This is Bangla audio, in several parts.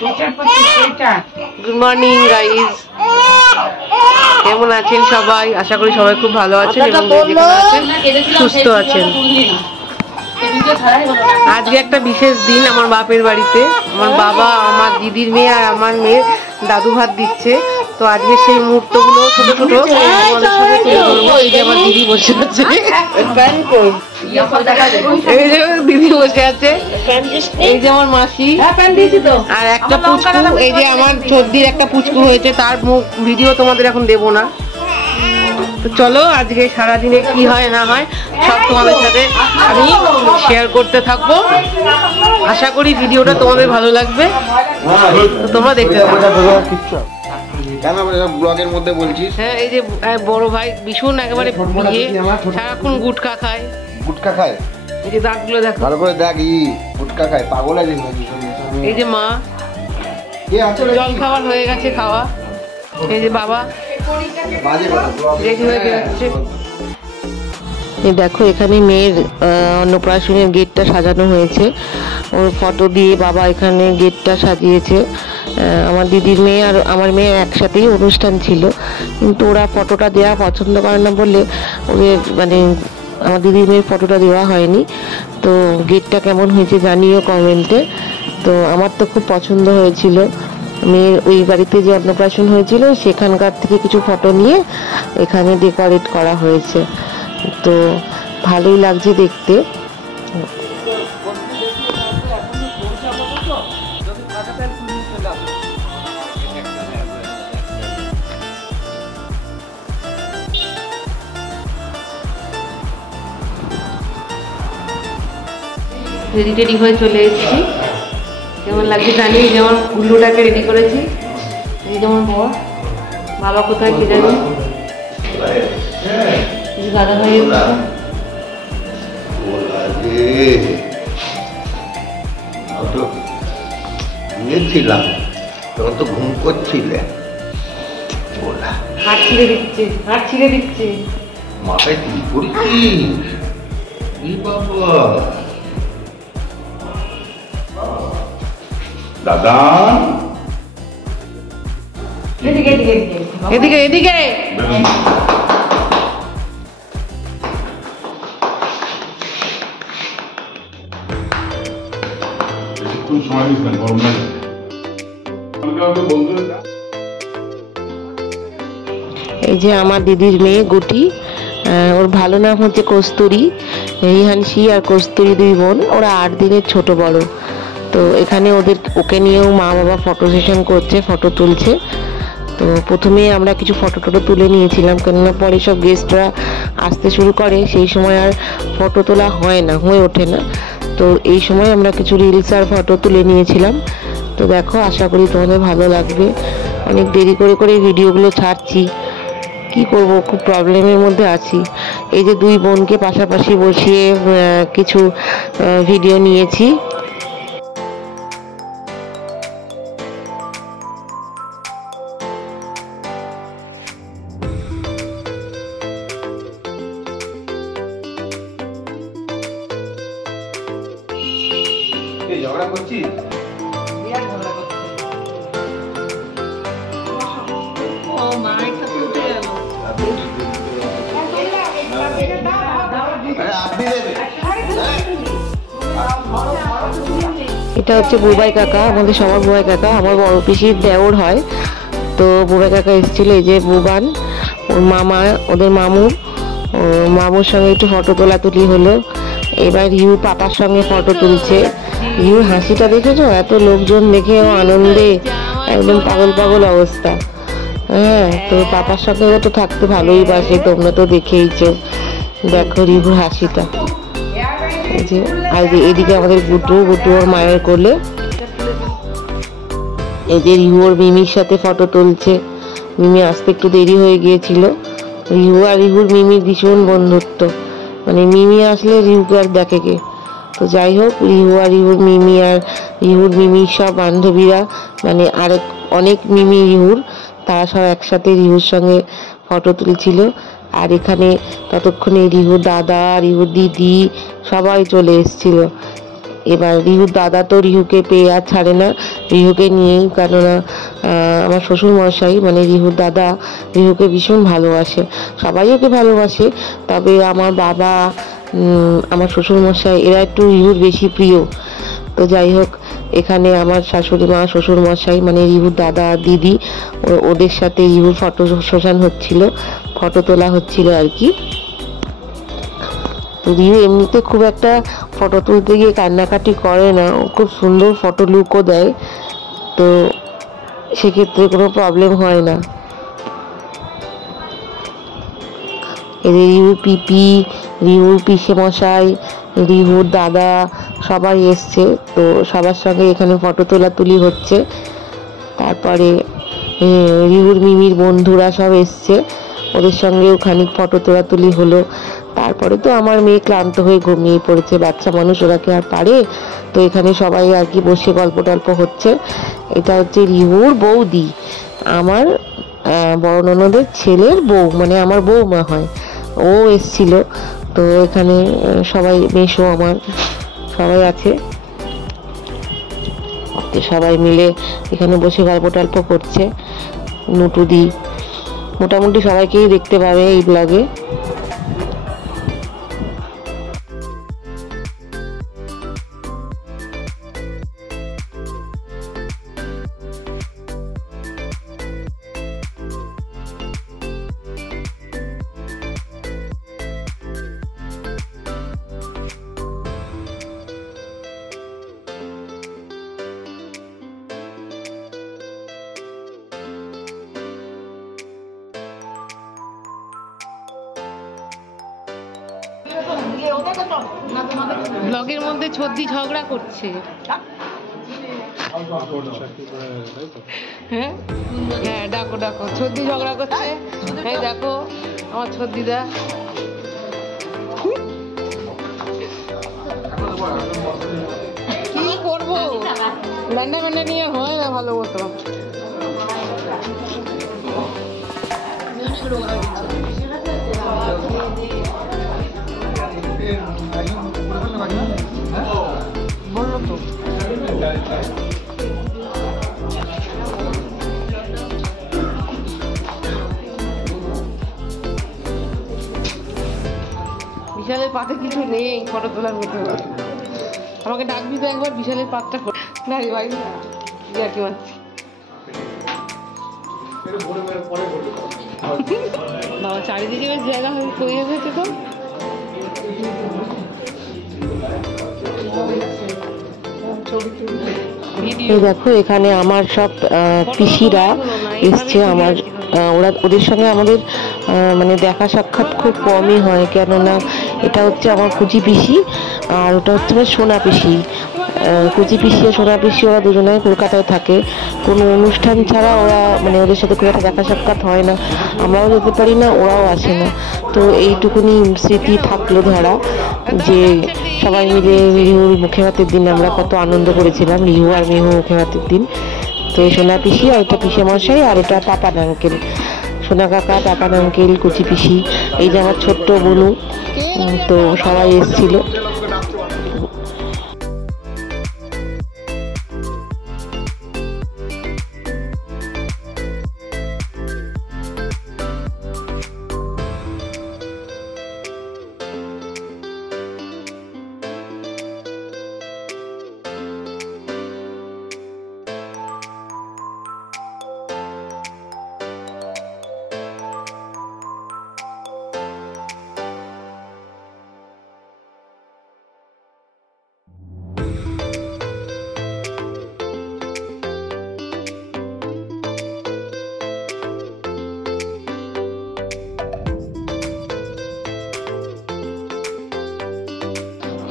গুড মর্নিং গাইজ, কেমন আছেন সবাই? আশা করি সবাই খুব ভালো আছেন এবং সুস্থ আছেন। আজকে একটা বিশেষ দিন আমার বাপের বাড়িতে। আমার বাবা, আমার দিদির মেয়ে আর আমার মেয়ে দাদু ভাত দিচ্ছে। তো আজকে সেই মুহূর্তগুলো ছোট ছোট আমাদের সাথে তুলে ধরবো। এই যে আমার দিদি বসে আছে, এই যে দিদি বসে আছে, এই যে আমার মাসি আর একটা পুচকু। এই যে আমার সর্দির একটা পুচকু হয়েছে, তার মুখ ভিডিও তোমাদের এখন দেবো না। তো চলো আজকে সারাদিনে কি হয় না হয় সব তোমাদের সাথে আমি শেয়ার করতে থাকবো। আশা করি ভিডিওটা তোমাদের ভালো লাগবে, তোমরা দেখতে থাকো। ব্লগের মধ্যে বলছিস? হ্যাঁ, এই যে বড় ভাই ভীষণ একেবারে সারাক্ষণ গুটকা খায়। গুটকা খায়? এই যে দাঁতগুলো দেখো, ভালো করে দেখ। গুটকা খায়, পাগল আছে। এই যে মা জল খাবার হয়ে গেছে খাওয়া। এই যে বাবা রেডি হয়ে বেরোচ্ছে। দেখো এখানে মেয়ের অন্নপ্রাশনের গেটটা সাজানো হয়েছে, ওর ফটো দিয়ে বাবা এখানে গেটটা সাজিয়েছে। আমার দিদির মেয়ে আর আমার মেয়ে একসাথেই অনুষ্ঠান ছিল, কিন্তু ওরা ফটোটা দেওয়া পছন্দ করে না বলে ওদের মানে আমার দিদির মেয়ের ফটোটা দেওয়া হয়নি। তো গেটটা কেমন হয়েছে জানিও কমেন্টে। তো আমার তো খুব পছন্দ হয়েছিল। মেয়ের ওই বাড়িতে যে অন্নপ্রাশন হয়েছিল সেখানকার থেকে কিছু ফটো নিয়ে এখানে ডেকোরেট করা হয়েছে। তো ভালোই লাগছে দেখতে। রেডি টেডি হয়ে চলে এসেছি, কেমন লাগছে জানি। যেমন উল্লুটাকে রেডি করেছি, এই যেমন বর। বাবা কোথায় কি জানি, দাদা ভাই ছিলাম তখন তো ঘুম করছিলে। হাত ছিঁড়ে দিচ্ছে, হাত ছিঁড়ে দিচ্ছে। মাথায় কি করেছিস? বাবা দাদা, এদিকে এদিকে এদিকে এদিকে। এই যে আমার দিদির মেয়ে গুটি, ওর ভালো নাম হচ্ছে কস্তুরী। রিহানসি আর কস্তুরী দুই বোন, ওরা 8 দিনের ছোট বড়। তো এখানে ওকে নিয়েও মা বাবা ফটো সেশন করছে, ফটো তুলছে। তো প্রথমে আমরা কিছু ফটো টটো তুলে নিয়েছিলাম, কেননা পরে সব গেস্টরা আসতে শুরু করে, সেই সময় আর ফটো তোলা হয়ে ওঠে না। তো এই সময় আমরা কিছু রিলস আর ফটো তুলে নিয়েছিলাম। তো দেখো, আশা করি তোমাদের ভালো লাগবে। অনেক দেরি করে করে ভিডিওগুলো ছাড়ছি, কি করব, খুব প্রবলেমের মধ্যে আছি। এই যে দুই বোনকে পাশাপাশি বসিয়ে কিছু ভিডিও নিয়েছি। ঝগড়া করছিস? এটা হচ্ছে বুবাই কাকা, আমাদের সবার বুবাই কাকা, আমার বড় পিসির দেওর হয়। তো বুবাই কাকা এসেছিল। এই যে বুবান, ওর মামা, ওদের মামুর সঙ্গে একটু ফটো তোলাতুলি হলো। এবার রিউ পাপার সঙ্গে ফটো তুলছে। রিউর হাসিটা দেখেছো? এত লোকজন দেখে আনন্দে একদম পাগল পাগল অবস্থা। হ্যাঁ, তো পাপার সঙ্গে তো থাকতে ভালোই বাসে, তোমরা তো দেখেইছো। দেখো রিউর হাসিটা। এই যে আর এদিকে আমাদের গুটু ওর মায়ের কোলে। এই যে রিউ ওর মিমির সাথে ফটো তুলছে। মিমি আসতে একটু দেরি হয়ে গিয়েছিল। রিউ আর রিহুর মিমির ভীষণ বন্ধুত্ব, মানে মিমি আসলে রিহুকে আর দেখে কে। তো যাই হোক, রিহু আর রিহুর মিমির সব বান্ধবীরা, মানে অনেক মিমি রিহুর, তারা সব একসাথে রিহুর সঙ্গে ফটো তুলছিল। আর এখানে ততক্ষণে রিহুর দাদা, রিহুর দিদি সবাই চলে এসেছিল। এবার রিহুর দাদা তো রিহুকে পেয়ে আর ছাড়ে না, রিহুকে নিয়েই, কেননা আমার শ্বশুর মশাই মানে রিহুর দাদা রিহুকে ভীষণ ভালোবাসে, সবাই ওকে ভালোবাসে, তবে আমার বাবা আমার শ্বশুর মশাই এরা একটু রিহুর বেশি প্রিয়। তো যাই হোক, এখানে আমার শাশুড়ি মা শ্বশুর মশাই মানে রিহুর দাদা দিদি ওদের সাথে রিহুর ফটো সেশন হচ্ছিল, ফটো তোলা হচ্ছিল আর কি। তো রিহু এমনিতে খুব একটা ফটো তুলতে গিয়ে কান্নাকাটি করে না, ও খুব সুন্দর ফটো লুকও দেয়, তো সেক্ষেত্রে কোনো প্রবলেম হয় না। এদের রিহুর পিপি, রিহুর পিসে মশাই, রিহুর দাদা সবাই এসছে, তো সবার সঙ্গে এখানে ফটো তোলাতুলি হচ্ছে। তারপরে রিহুর মিমির বন্ধুরা সব এসছে, ওদের সঙ্গেও খানিক ফটো তোলাতুলি হলো। তারপরে তো আমার মেয়ে ক্লান্ত হয়ে ঘুমিয়ে পড়েছে, বাচ্চা মানুষ ওরা কি আর পারে। তো এখানে সবাই আর কি বসে গল্প টল্প হচ্ছে। এটা হচ্ছে রিহুর বৌদি, আমার বড় ননদের ছেলের বউ, মানে আমার বৌমা হয়, ও এসছিল। তো এখানে সবাই মেশো আমার সবাই আছে, সবাই মিলে এখানে বসে গল্প টল্প করছে। নুটুদি মোটামুটি সবাইকেই দেখতে পাবে এই ব্লগে। ব্লগের মধ্যে ছদ্দি ঝগড়া করছে। হ্যাঁ হ্যাঁ, ডাকো ডাকো, ছদ্দি ঝগড়া করছে। এই দেখো আমার ছদ্দিদা। কি করবো, ব্যান্ডা ব্যান্ডা নিয়ে হয় না ভালো মতো। বললো তো বিশালের পাতে কিছু নেই ফটো তোলার মতো। আমাকে ডাকবি তো একবার, বিশালের পাতটা না রে ভাই, আর কি মানছি বাবা, চারিদিকে বেশ জায়গা তৈরি হয়েছে তো। দেখো এখানে আমার সব পিসিরা এসছে, আমার ওদের সঙ্গে আমাদের মানে দেখা সাক্ষাৎ খুব কমই হয়, কেননা এটা হচ্ছে আমার কুচি পিসি আর ওটা হচ্ছে আমার সোনা পিসি। কুচি পিসি আর সোনা পিসি ওরা দুজনেই কলকাতায় থাকে, কোনো অনুষ্ঠান ছাড়া ওরা মানে ওদের সাথে খুব একটা দেখা সাক্ষাৎ হয় না, আমরাও যেতে পারি না, ওরাও আসে না। তো এইটুকুনি স্মৃতি থাকলো ধরা, যে সবাই মিলে রিহুর মুখে ভাতের দিন আমরা কত আনন্দ করেছিলাম, রিহু আর মিহু মুখে ভাতের দিন। তো এই সোনা পিসি আর ওটা পিসে মশাই আর ওটা পাপান আঙ্কেল, সোনা কাকা, পাপান আঙ্কেল, কুচি পিসি, এই যে আমার ছোট্ট বনু, তো সবাই এসেছিল।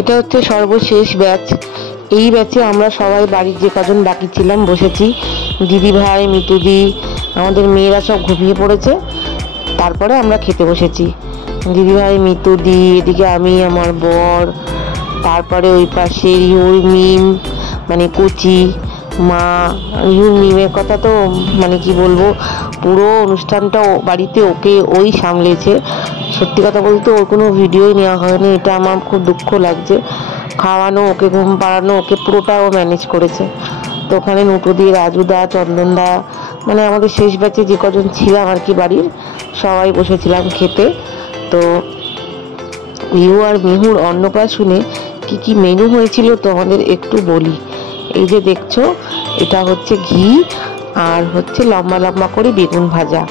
এটা হচ্ছে সর্বশেষ ব্যাচ, এই ব্যাচে আমরা সবাই বাড়ির যে কজন বাকি ছিলাম বসেছি, দিদি ভাই, মিতুদি, আমাদের মেয়েরা সব ঘুমিয়ে পড়েছে, তারপরে আমরা খেতে বসেছি। দিদি ভাই, মিতুদি, এদিকে আমি, আমার বর, তারপরে ওই পাশে রিহুর মিম মানে কুচি মা। রিহুর মিমের কথা তো মানে কি বলবো, পুরো অনুষ্ঠানটা বাড়িতে ওই সামলেছে। সত্যি কথা বলতে ওর কোনো ভিডিওই নেওয়া হয়নি, এটা আমার খুব দুঃখ লাগছে, খাওয়ানো, ওকে ঘুম পাড়ানো, ওকে পুরোটা ও ম্যানেজ করেছে। তো ওখানে নুটো দিয়ে রাজুদা, চন্দনদা, মানে আমাদের শেষ ব্যাচে যে কজন ছিলাম আর কি বাড়ির, সবাই বসেছিলাম খেতে। তো মিহু আর মিহুর অন্নপ্রাশনে কি কি মেনু হয়েছিল তোমাদের একটু বলি। এই যে দেখছো, এটা হচ্ছে ঘি আর হচ্ছে লম্বা লম্বা করে বেগুন ভাজা।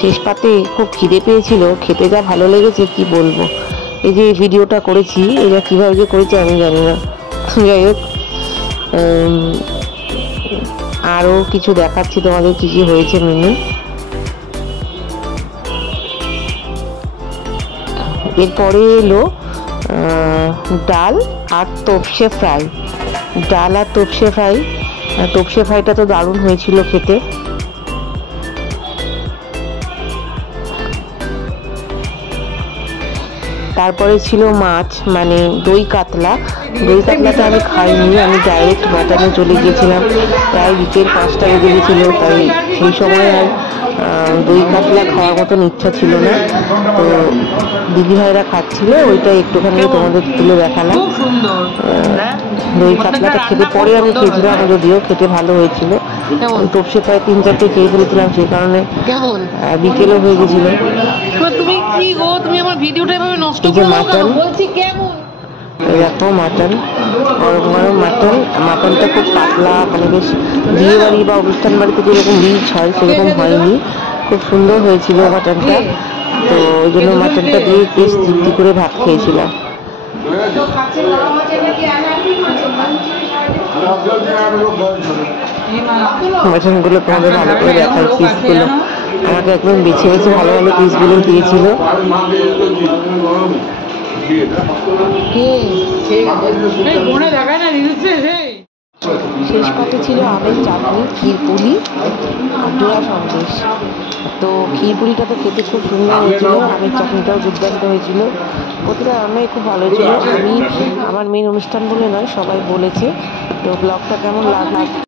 শেষ পাতে খুব খিদে পেয়েছিল, খেতে যা ভালো লেগেছে কি বলবো। এই যে ভিডিওটা করেছি, এটা কিভাবে যে করেছি আমি জানি না। যাই হোক, আরও কিছু দেখাচ্ছি তোমাদের কি কি হয়েছে মেনু। এরপরে এলো ডাল আর তোপসে ফ্রাই। ডাল আর তোপসে ফ্রাই, তোপসে ফ্রাইটা তো দারুণ হয়েছিল খেতে। তারপরে ছিল মাছ, মানে দই কাতলা। দই কাতলাটা আমি খাইনি, আমি ডাইরেক্ট মাটনে চলে গিয়েছিলাম। প্রায় বিকেল 5টা বেজে গেছিলো, তাই সেই সময় আর দই কাতলা খাওয়ার মতন ইচ্ছা ছিল না। তো দিদিভাইরা খাচ্ছিল, ওইটা একটুখানি তোমাদের তুলে দেখালাম। দই কাতলাটা খেতে পরে আমি খেয়েছিলাম, যদিও খেতে ভালো হয়েছিল। তোপসে প্রায় 3-4টে খেয়ে ফেলেছিলাম, সেই কারণে বিকেলও হয়ে গেছিল। মাটন, এরকম মাটন, গরম গরম মাটন। মাটনটা খুব পাতলা, মানে বেশ বিয়ে বাড়ি বা অনুষ্ঠান বাড়িতে যেরকম রিচ হয় সেরকম হয়নি, খুব সুন্দর হয়েছিল মাটনটা। তো ওই জন্য মাটনটা দিয়ে বেশ তৃপ্তি করে ভাত খেয়েছিলাম। মাটনগুলো তোমাদের ভালো করে দেখার, পিসগুলো আমাকে একদম বেছে বেছে ভালো ভালো পিসগুলো দিয়েছিল। শেষ পাতে ছিল আমের চাটনি, ক্ষীরপুলি আর ডোরা সন্দেশ। তো ক্ষীরপুলিটা তো খেতে খুব সুন্দর হয়েছিল, আমের চাটনিটাও দুর্দান্ত হয়েছিল, প্রতিটা রান্নাই খুব ভালো হয়েছিল। আমি আমার মেন অনুষ্ঠান বলে নয়, সবাই বলেছে। তো ব্লগটা কেমন লাগলো